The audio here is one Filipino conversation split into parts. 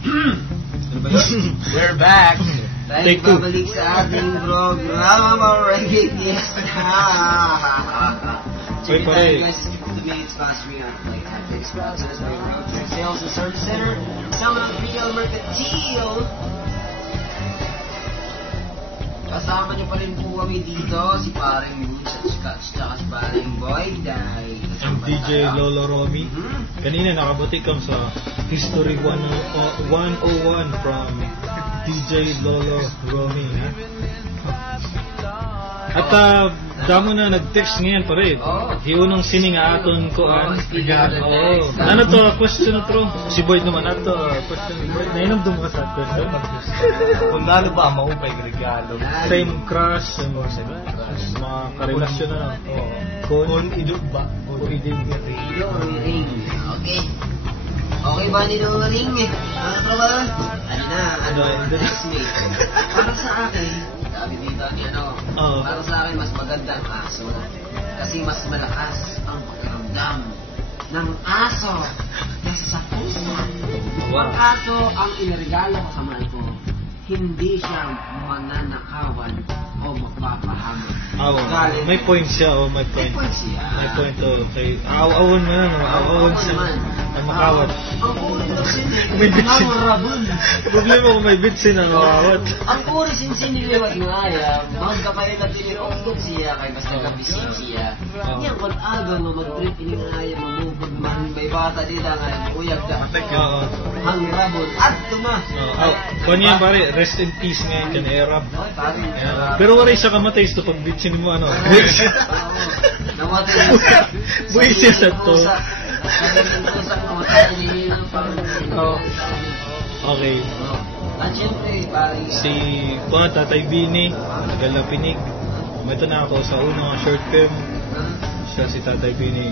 Ano ba yun? We're back. Tayo babalik sa ating programa mga reggae fiesta. Check it out guys, 2 minutes past 3 on Play Tactics. Sponsors by Realtor Sales and Service Center. Sama ng Real Mercantil. Kasama niyo pa rin po kami dito, si Paring Moons at Scotch, tsaka si Paring Boy, dahil ang DJ Lolo Romy. Kanina nakabutik kami sa History 101 from DJ Lolo Romy. At damo na nag-text ngayon pa rin. Hiunong sining aton ko an. Ano to? Question na to. Si Boyd naman ato. Question ni Boyd. Nainom doon mga sa question. Kung ano ba, maupay regalo. Same crush. Mga karelasyon na. Kung idog ba? Kung idog ba? Okay. Okay ba nito ring? Ano ba? Ano na? Classmate. Para sa akin, sabi dito ni para sa akin mas maganda ang aso. Kasi mas malakas ang pakiramdam ng aso kaysa sa pusa. Ang aso ang iniregalo ko sa mahal ko, hindi siya mananakawan o magpapahamak. May point siya. May point. May point okay. Awon mo yan. Awon siya. Ang makawat. Ang uri ng sinig. May bitsin. Problema kung may bitsin ang makawat. Ang uri sinig lewat nga magkapalit at tinirokot siya kay basta kapisin siya. Yan kung agaw nga mag-trip iningaya mamukod man may bata dito nga uyag ka. Hangrabon at tuma. Kanya pare, rest in peace ngayon kan Erap. Pero wala siya kamatay sa pag bitsin mo buhay siya sa to. Okay. At syempre, si Tatay Bini, Galapinig. Ito na ako sa unang short film. Siya si Tatay Bini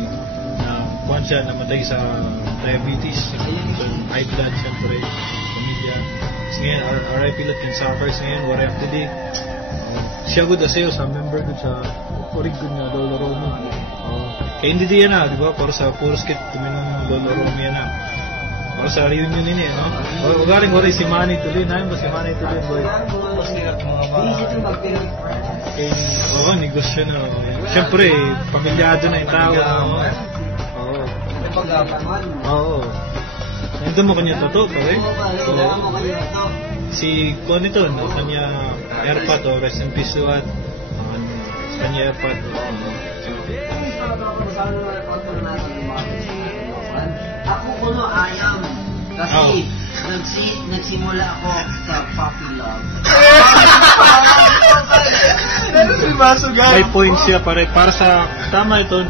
na buwan siya namatay sa diabetes. High blood syempre. Pamilya. Kasi ngayon, RIP lot yung suffers ngayon, what I have to do. Siya good as sa'yo, sa member good sa Purig good na Lolo Romy. Kaya hindi diyan na, di ba? Para sa puro skit, tuminom ng Lolo Romy yan na. Para sa reunion nini, no? Ugaring ko rin si Manny tuloy. Nahin ba si Manny tuloy, boy? Oo, negosyo na. Siyempre, pamilyado na yung tao. Oo. Nandun mo kanya tato, pare? Si Kuan ito, no? Kanya airpot, rest in peace to kanya airpot. Ako kuno ayam kasi nagsimula ako sa puppy love. May point siya pare para sa tama ito.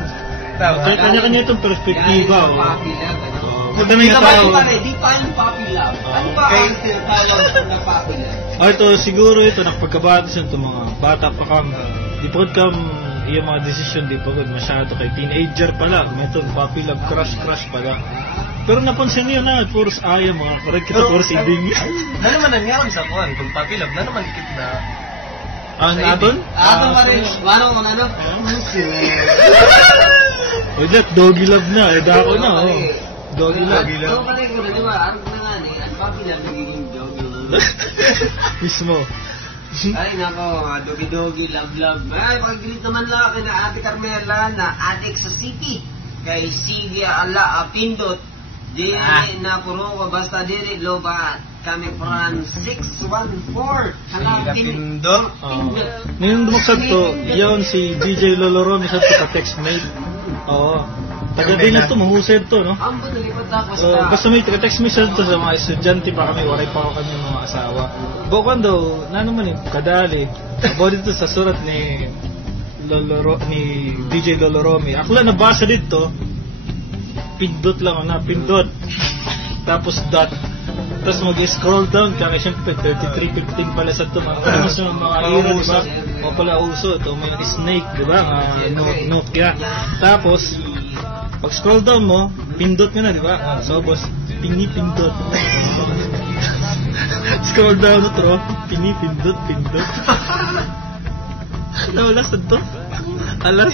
Kanya-kanya itong perspektiba. Di pa yung puppy love. Ano ba ang tinatawag na puppy love? Ito siguro ito nakapagkabata siya itong mga bata pa kang di pa yung mga desisyon di pa masyado kay teenager pala ito puppy love crush pala pero napansin niyo na puros ayaw mga correct kita puros ibing ano naman nangyari sa kuwan kung puppy love na naman dikit na aton pa rin ano wait that doggy love na dako na doggy love ano pa rin ko na diba ano na nga ang puppy love nagiging doggy love mismo. Ay nako, dogi-dogi, love. Ay, pag-greet naman lang kay na Ate Carmela na adik sa city. Kay Sige Ala Pindot. Di na puro basta diri loba kami from 614. Sige Pindot. Ngayon dumaksad to, iyon si DJ Lolo Romy sa text mate. Oo. Taga din ito, mahused to, no? Ambot nalipad ako sa basta may text message to sa mga estudyante pa kami, waray pa ako kami mga asawa. Bukwan daw, na naman kadali. Abo dito sa surat ni DJ Lolo Romy. Ako lang nabasa dito, pindot lang na, pindot. Tapos dot. Tapos mag-scroll down, kaya siyempre 3315 pala sa ito. Tapos yung mga hero, diba? O pala uso, ito may snake, diba? Nokia. Tapos, pag scroll down mo, pindot ka na, di ba? So, boss, pinipindot. Scroll down na to, pinipindot. Ano, alas na to? Alas?